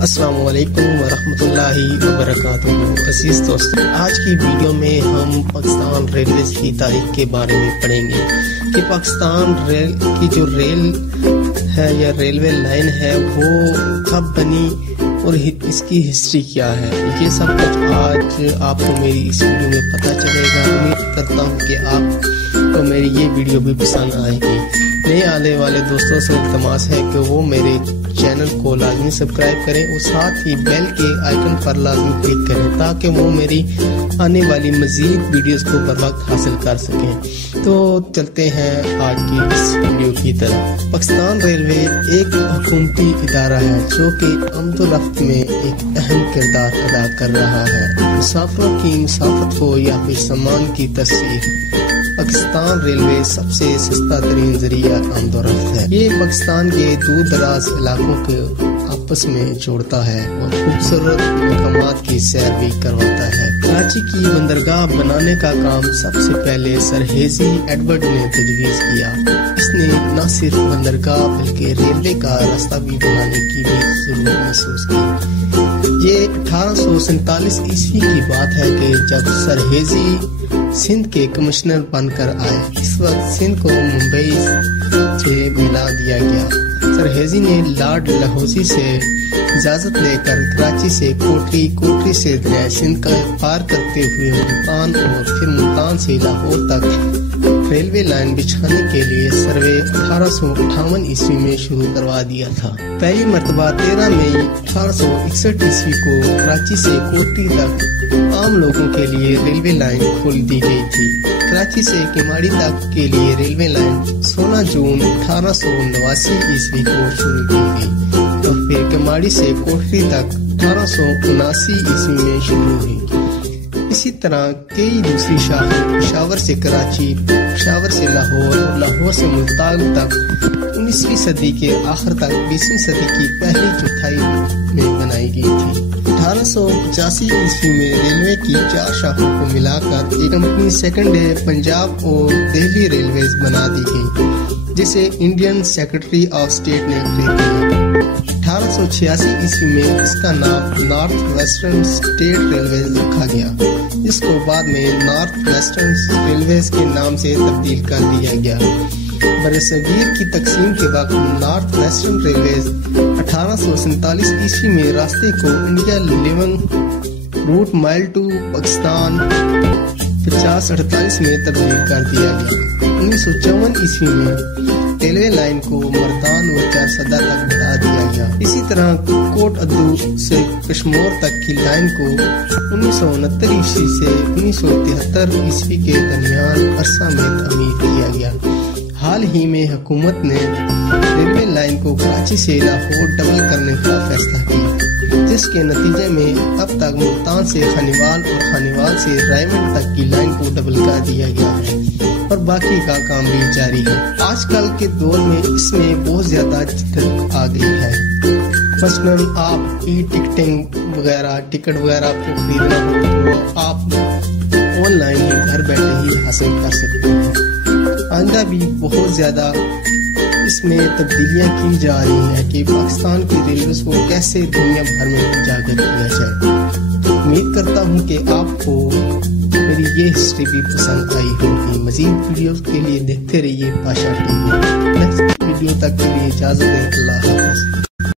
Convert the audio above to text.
السلام علیکم ورحمۃ اللہ وبرکاتہ۔ عزیز دوستو، آج کی ویڈیو میں ہم پاکستان ریلویز کی تاریخ کے بارے میں پڑھیں گے کہ پاکستان ریل کی جو ریل ہے یا ریلوے لائن ہے وہ کب بنی اور اس کی ہسٹری کیا ہے، یہ سب کچھ آج آپ کو میری اس ویڈیو میں پتہ چلے گا۔ امید کرتا ہوں کہ آپ کو میری یہ ویڈیو بھی پسند آئے گی۔ نئے آنے والے دوستوں سے التماس ہے کہ وہ میرے چینل کو لازمی سبسکرائب کریں اور ساتھ ہی بیل کے آئیکن پر لازمی کلک کریں تاکہ وہ میری آنے والی مزید ویڈیوز کو بر وقت حاصل کر سکیں۔ تو چلتے ہیں آج کی اس ویڈیو کی طرف۔ پاکستان ریلوے ایک حکومتی ادارہ ہے جو کہ آمد و رفت میں ایک اہم کردار ادا کر رہا ہے۔ مسافروں کی مسافت کو یا پھر سامان کی تسہیل۔ پاکستان ریلوے سب سے سستا ترین ذریعہ آمد و رفت ہے۔ یہ پاکستان کے دور دراز علاقوں کو آپس میں جوڑتا ہے اور خوبصورت مقامات کی سیر بھی کرواتا ہے۔ کراچی کی بندرگاہ بنانے کا کام سب سے پہلے سر ہیزی ایڈورڈ نے تجویز کیا۔ اس نے نہ صرف بندرگاہ بلکہ ریلوے کا راستہ بھی بنانے کی بھی ضرورت محسوس کی۔ یہ 1847 عیسوی کی بات ہے کہ جب سر ہیزی سندھ کے کمشنر بن کر آئے۔ اس وقت سندھ کو ممبئی سے ملا دیا گیا۔ سر ہیزی نے لارڈ ڈلہوزی سے اجازت لے کر کراچی سے کوٹری سے دریائے سندھ کا پار کرتے ہوئے ملتان اور پھر ملتان سے لاہور تک ریلوے لائن بچھانے کے لیے سروے 1858 عیسوی میں شروع کروا دیا تھا۔ پہلی مرتبہ 13 مئی 1861 عیسوی کو کراچی سے کوٹری تک عام لوگوں کے لیے ریلوے لائن کھول دی گئی تھی۔ کراچی سے کیماڑی تک کے لیے ریلوے لائن 16 جون 1889 عیسوی کو شروع کی گئی اور پھر کیماڑی سے کوٹری تک 1879 عیسوی میں شروع ہوئی۔ اسی طرح کئی دوسری شاخیں پشاور سے کراچی، پشاور سے لاہور اور لاہور سے ملتان تک 19ویں صدی کے آخر تک 20ویں صدی کی پہلی چوتھائی میں بنائی گئی تھی۔ 1885 عیسوی میں ریلوے کی 4 شاخوں کو ملا کر ایک کمپنی سیکنڈ پنجاب اور دہلی ریلویز بنا دی گئی جسے انڈین سیکرٹری آف اسٹیٹ نے خرید لیا۔ 1886 عیسوی میں اس کا نام نارتھ ویسٹرن اسٹیٹ ریلویز رکھا گیا جس کو بعد میں نارتھ ویسٹرن ریلویز کے نام سے تبدیل کر دیا گیا۔ برصغیر کی تقسیم کے وقت نارتھ ویسٹرن ریلویز 1847 عیسوی میں راستے کو انڈیا لیونگ روٹ مائل ٹو پاکستان 5048 میں تبدیل کر دیا گیا۔ 1954 عیسوی میں ریلوے لائن کو مردان اور چارسدہ تک بڑھا دیا گیا۔ اسی طرح کوٹ ادو سے کشمور تک کی لائن کو 1969 عیسوی سے 1973 عیسوی کے درمیان عرصہ میں تعمیر کیا گیا۔ حال ہی میں حکومت نے ریلوے لائن کو کراچی سے لاہور ڈبل کرنے کا فیصلہ کیا جس کے نتیجے میں اب تک ملتان سے خانیوال اور خانیوال سے رائمنڈ تک کی لائن کو ڈبل کر دیا گیا ہے اور باقی کا کام بھی جاری ہے۔ آج کل کے دور میں اس میں بہت زیادہ جدت آ گئی ہے۔ مثلاً آپ ای ٹکٹنگ وغیرہ ٹکٹ وغیرہ آپ کو خریدنا ہو تو آپ آن لائن ہی گھر بیٹھے ہی حاصل کر سکتے ہیں۔ آئندہ بھی بہت زیادہ اس میں تبدیلیاں کی جا رہی ہیں کہ پاکستان کی ریلویز کو کیسے دنیا بھر میں اجاگر کیا جائے۔ امید کرتا ہوں کہ آپ کو میری یہ ہسٹری بھی پسند آئی ہوگی۔ مزید ویڈیوز کے لیے دیکھتے رہیے Pasha T V. Next video تک کے لیے اجازت دیں۔ اللہ حافظ۔